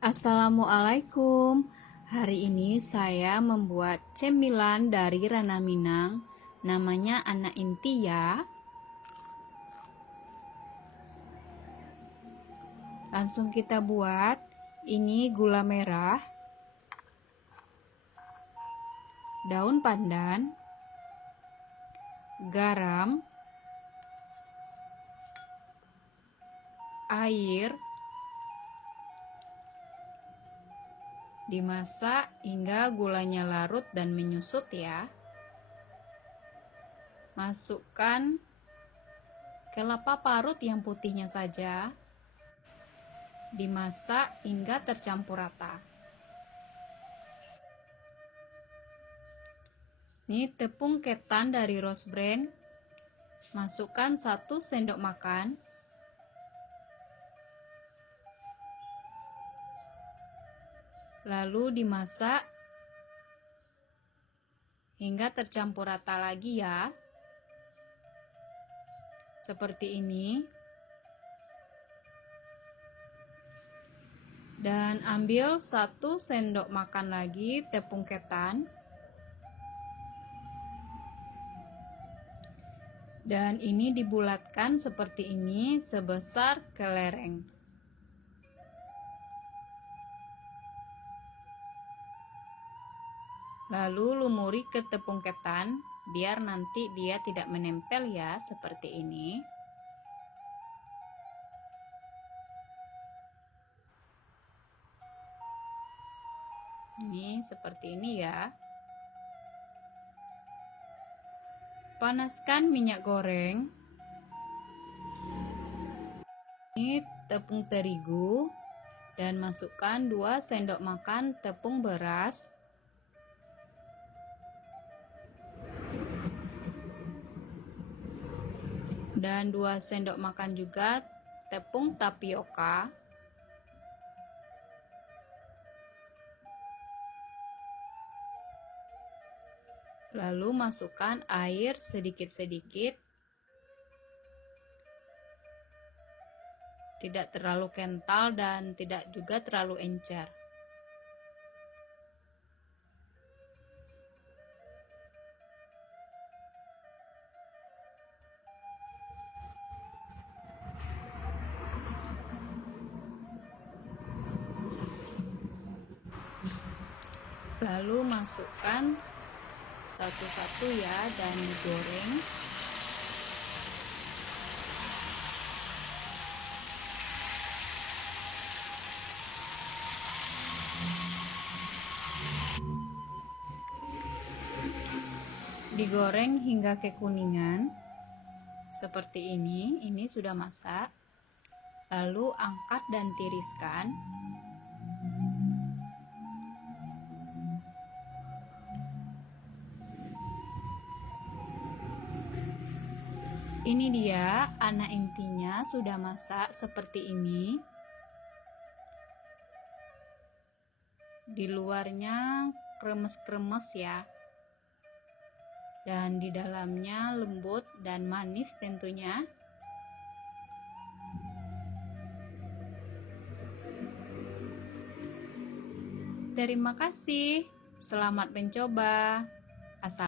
Assalamualaikum. Hari ini saya membuat cemilan dari Rana Minang. Namanya anak inti ya. Langsung kita buat. Ini gula merah, daun pandan, garam, air. Dimasak hingga gulanya larut dan menyusut ya. Masukkan kelapa parut yang putihnya saja. Dimasak hingga tercampur rata. Ini tepung ketan dari Rose Brand. Masukkan 1 sendok makan. Lalu dimasak hingga tercampur rata lagi ya. Seperti ini. Dan ambil 1 sendok makan lagi tepung ketan. Dan ini dibulatkan seperti ini sebesar kelereng. Lalu lumuri ke tepung ketan biar nanti dia tidak menempel ya, seperti ini. Ini seperti ini ya. Panaskan minyak goreng. Ini tepung terigu dan masukkan 2 sendok makan tepung beras. Dan 2 sendok makan juga tepung tapioka. Lalu masukkan air sedikit-sedikit. Tidak terlalu kental dan tidak juga terlalu encer. Lalu masukkan satu-satu ya dan digoreng. Digoreng hingga kekuningan. Seperti ini sudah masak. Lalu angkat dan tiriskan. Ini dia anak intinya sudah masak seperti ini. Di luarnya kremes-kremes ya. Dan di dalamnya lembut dan manis tentunya. Terima kasih. Selamat mencoba.